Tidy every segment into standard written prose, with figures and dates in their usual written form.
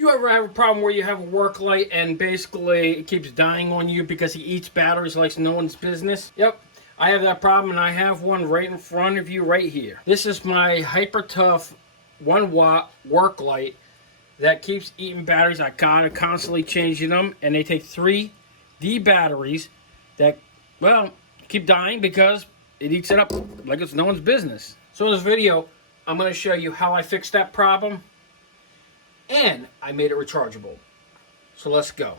You ever have a problem where you have a work light and basically it keeps dying on you because he eats batteries like no one's business? Yep, I have that problem, and I have one right in front of you right here. This is my Hyper Tough 1-watt work light that keeps eating batteries. I gotta constantly changing them, and they take 3D batteries that, well, keep dying because it eats it up like it's no one's business. So in this video, I'm gonna show you how I fixed that problem, and I made it rechargeable. So let's go.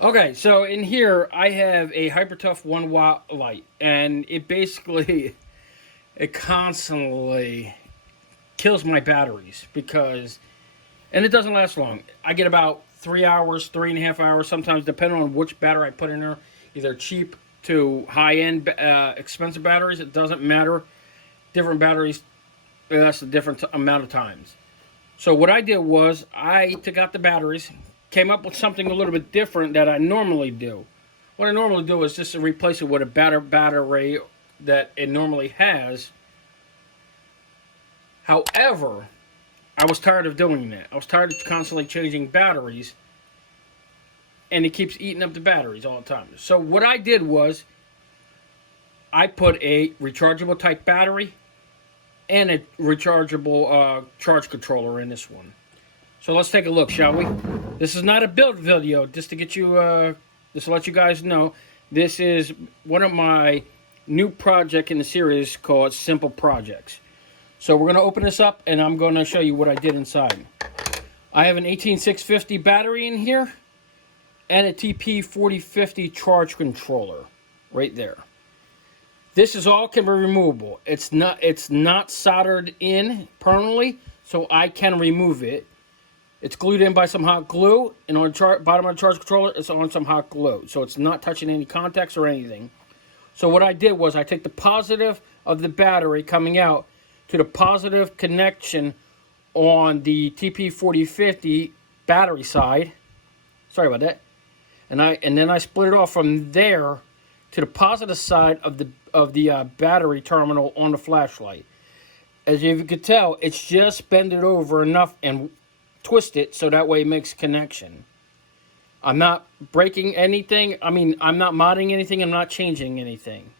Okay, so in here I have a Hyper Tough 1-watt light, and it basically, it constantly kills my batteries because, and it doesn't last long. I get about 3 hours, 3.5 hours, sometimes depending on which battery I put in there, either cheap to high-end expensive batteries. It doesn't matter. Different batteries, that's a different amount of times. So what I did was I took out the batteries, came up with something a little bit different that I normally do. What I normally do is just replace it with a battery that it normally has. However, I was tired of doing that. I was tired of constantly changing batteries, and it keeps eating up the batteries all the time. So what I did was I put a rechargeable type battery and a rechargeable charge controller in this one. So let's take a look, shall we? This is not a build video, just to get you, just to let you guys know. This is one of my new project in the series called Simple Projects. So we're going to open this up, and I'm going to show you what I did inside. I have an 18650 battery in here, and a TP4050 charge controller right there. This is all can be removable. It's not soldered in permanently, so I can remove it. It's glued in by some hot glue, and on the bottom of the charge controller, it's on some hot glue. So it's not touching any contacts or anything. So what I did was I take the positive of the battery coming out to the positive connection on the TP4050 battery side. Sorry about that. And then I split it off from there to the positive side of the battery terminal on the flashlight. As you can tell, it's just bend it over enough and twist it so that way it makes connection. I'm not breaking anything. I mean, I'm not modding anything. I'm not changing anything.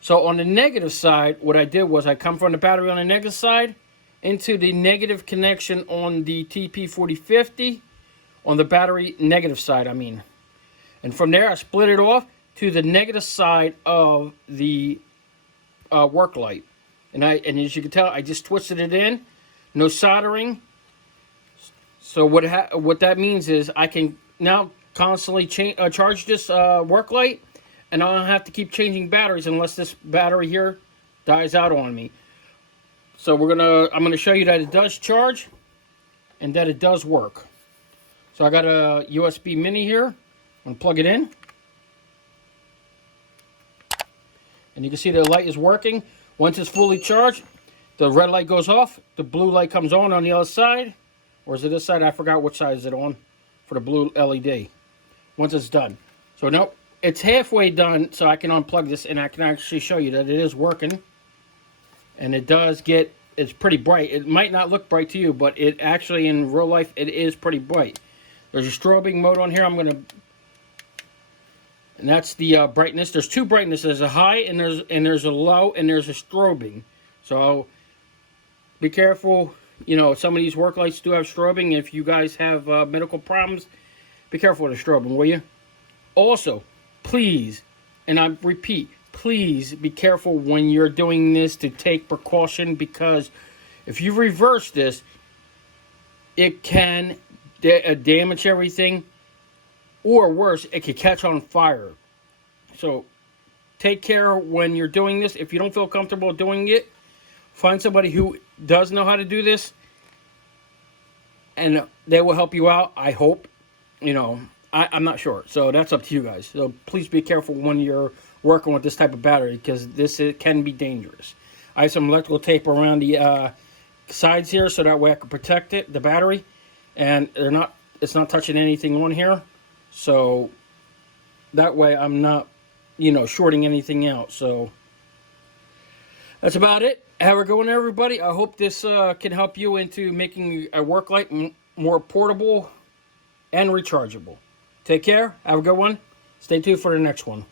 So on the negative side, what I did was I come from the battery on the negative side into the negative connection on the TP4050 on the battery negative side, I mean. And from there, I split it off to the negative side of the work light. And as you can tell, I just twisted it in. No soldering. So what that means is I can now constantly charge this work light, and I don't have to keep changing batteries unless this battery here dies out on me. So I'm gonna show you that it does charge and that it does work. So I got a USB mini here. I'm gonna plug it in, and you can see the light is working. Once it's fully charged, the red light goes off, the blue light comes on the other side. Or is it this side? I forgot which side is it on for the blue LED. Once it's done. So no, it's halfway done, so I can unplug this and I can actually show you that it is working. And it does it's pretty bright. It might not look bright to you, but it actually in real life, it is pretty bright. There's a strobing mode on here. And that's the brightness. There's two brightnesses. There's a high and there's a low and there's a strobing. So be careful. You know, some of these work lights do have strobing. If you guys have medical problems, be careful with the strobing, will you? Also, please, and I repeat, please be careful when you're doing this to take precaution, because if you reverse this, it can damage everything, or worse, it could catch on fire. So take care when you're doing this. If you don't feel comfortable doing it, find somebody who does know how to do this, and they will help you out, I hope. You know, I'm not sure, so that's up to you guys. So please be careful when you're working with this type of battery, because it can be dangerous. I have some electrical tape around the sides here, so that way I can protect the battery, and it's not touching anything on here. So That way I'm not, you know, shorting anything out. So that's about it. Have a good one, everybody. I hope this can help you into making a work light more portable and rechargeable. Take care. Have a good one. Stay tuned for the next one.